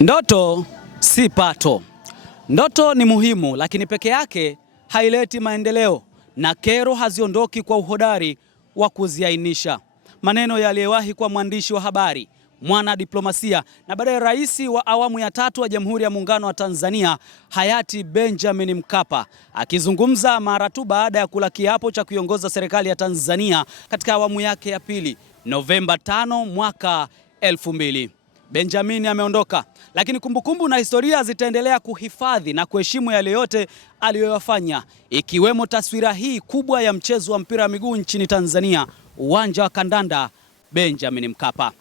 Ndoto si pato. Ndoto ni muhimu, lakini peke yake haileti maendeleo, na kero haziondoki kwa uhodari wa kuziainisha. Maneno yaliyewahi kwa mwandishi wa habari, mwana diplomasia na baadaye rais wa awamu ya tatu wa Jamhuri ya Muungano wa Tanzania, hayati Benjamin Mkapa, akizungumza mara tu baada ya kula kiapo cha kuiongoza serikali ya Tanzania katika awamu yake ya pili, Novemba 5 mwaka 2000. Benjamin ameondoka, lakini kumbukumbu na historia zitaendelea kuhifadhi na kuheshimu yale yote aliyoyafanya, ikiwemo taswira hii kubwa ya mchezo wa mpira wa miguu nchini Tanzania, uwanja wa kandanda Benjamin Mkapa.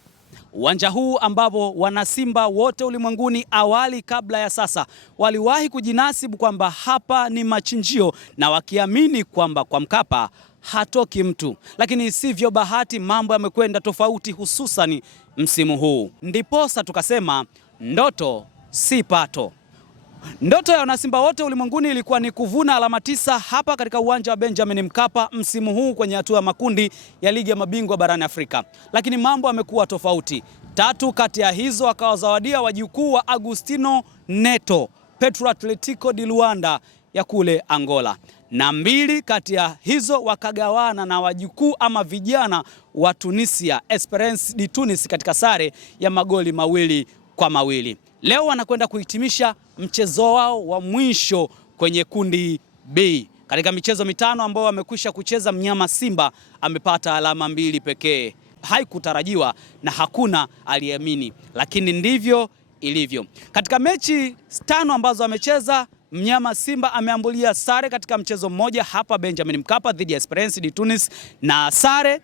Uwanja huu ambapo wanasimba wote ulimwenguni awali kabla ya sasa waliwahi kujinasibu kwamba hapa ni machinjio, na wakiamini kwamba kwa Mkapa hatoki mtu, lakini sivyo bahati, mambo yamekwenda tofauti, hususani msimu huu. Ndiposa tukasema ndoto si pato. Ndoto ya wanasimba wote ulimwenguni ilikuwa ni kuvuna alama 9 hapa katika uwanja wa Benjamin Mkapa msimu huu kwenye hatua ya makundi ya ligi ya mabingwa barani Afrika, lakini mambo yamekuwa tofauti. 3 kati ya hizo akawazawadia wajukuu wa Agustino Neto, Petro Atletico di Luanda ya kule Angola, na 2 kati ya hizo wakagawana na wajukuu ama vijana wa Tunisia, Esperance de Tunis, katika sare ya magoli 2-2. Leo wanakwenda kuhitimisha mchezo wao wa mwisho kwenye kundi B. Katika michezo 5 ambayo wamekwisha kucheza, mnyama Simba amepata alama 2 pekee. Haikutarajiwa na hakuna aliyeamini, lakini ndivyo ilivyo. Katika mechi 5 ambazo amecheza, mnyama Simba ameambulia sare katika mchezo mmoja hapa Benjamin Mkapa dhidi ya Esperance de Tunis, na sare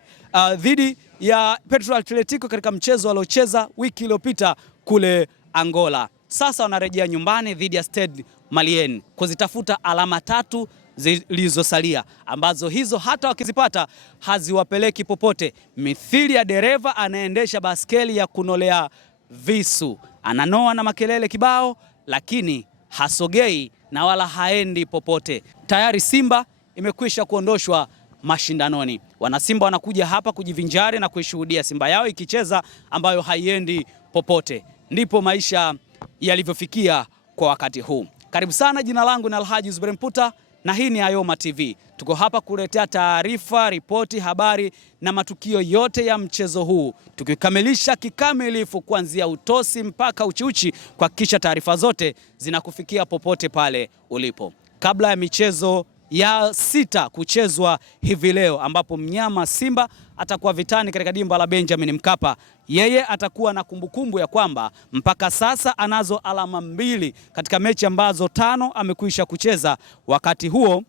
dhidi ya Petro Atletico katika mchezo aliocheza wiki iliyopita kule Angola. Sasa wanarejea nyumbani dhidi ya Stade Malien kuzitafuta alama 3 zilizosalia, ambazo hizo hata wakizipata haziwapeleki popote. Mithili ya dereva anaendesha baskeli ya kunolea visu, ananoa na makelele kibao, lakini hasogei na wala haendi popote. Tayari Simba imekwisha kuondoshwa mashindanoni. Wanasimba wanakuja hapa kujivinjari na kuishuhudia Simba yao ikicheza, ambayo haiendi popote. Ndipo maisha yalivyofikia kwa wakati huu. Karibu sana, jina langu ni Alhaji Zuberi Mputa na hii ni Ayoma TV. Tuko hapa kuletea taarifa, ripoti, habari na matukio yote ya mchezo huu, tukikamilisha kikamilifu kuanzia utosi mpaka uchiuchi, kuhakikisha taarifa zote zinakufikia popote pale ulipo. Kabla ya michezo ya 6 kuchezwa hivi leo, ambapo mnyama Simba atakuwa vitani katika dimba la Benjamin Mkapa, yeye atakuwa na kumbukumbu ya kwamba mpaka sasa anazo alama 2 katika mechi ambazo 5 amekwisha kucheza, wakati huo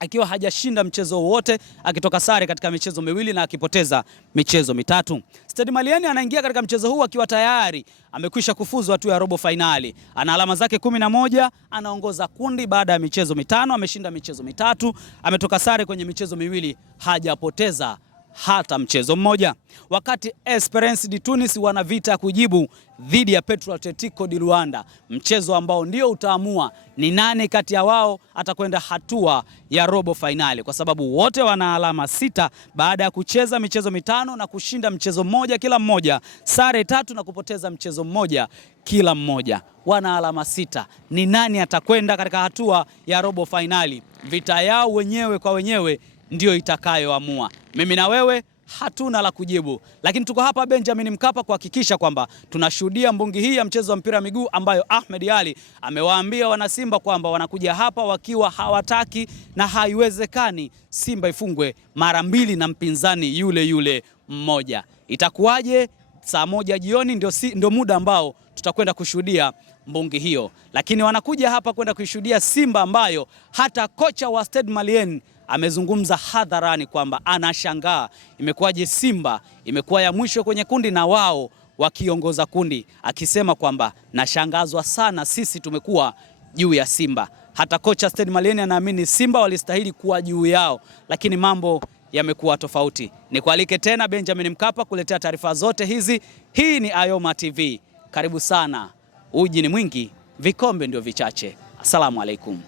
akiwa hajashinda mchezo wote, akitoka sare katika michezo 2 na akipoteza michezo 3. Stade Malien anaingia katika mchezo huu akiwa tayari amekwisha kufuzu hatua ya robo finali. Ana alama zake 11, anaongoza kundi baada ya michezo 5, ameshinda michezo 3, ametoka sare kwenye michezo 2, hajapoteza hata mchezo mmoja. Wakati Esperance de Tunis wana vita kujibu dhidi ya Petro Atletico di Luanda, mchezo ambao ndio utaamua ni nani kati ya wao atakwenda hatua ya robo finali, kwa sababu wote wana alama 6 baada ya kucheza michezo 5 na kushinda mchezo mmoja kila mmoja, sare 3 na kupoteza mchezo mmoja kila mmoja. Wana alama 6. Ni nani atakwenda katika hatua ya robo finali? Vita yao wenyewe kwa wenyewe ndio itakayoamua. Mimi na wewe hatuna la kujibu, lakini tuko hapa Benjamin Mkapa kuhakikisha kwamba tunashuhudia mbungi hii ya mchezo wa mpira wa miguu, ambayo Ahmed Ally amewaambia wanasimba kwamba wanakuja hapa wakiwa hawataki na haiwezekani Simba ifungwe mara 2 na mpinzani yule yule mmoja. Itakuwaje? Saa 1 jioni ndio muda ambao tutakwenda kushuhudia mbungi hiyo, lakini wanakuja hapa kwenda kuishuhudia Simba ambayo hata kocha wa Stade Malien amezungumza hadharani kwamba anashangaa imekuwaje Simba imekuwa ya mwisho kwenye kundi na wao wakiongoza kundi, akisema kwamba nashangazwa sana, sisi tumekuwa juu ya Simba. Hata kocha Stade Malien anaamini Simba walistahili kuwa juu yao, lakini mambo yamekuwa tofauti. Nikualike tena Benjamin Mkapa kuletea taarifa zote hizi. Hii ni Ayoma TV. Karibu sana. Uji ni mwingi, vikombe ndio vichache. Asalamu alaikum.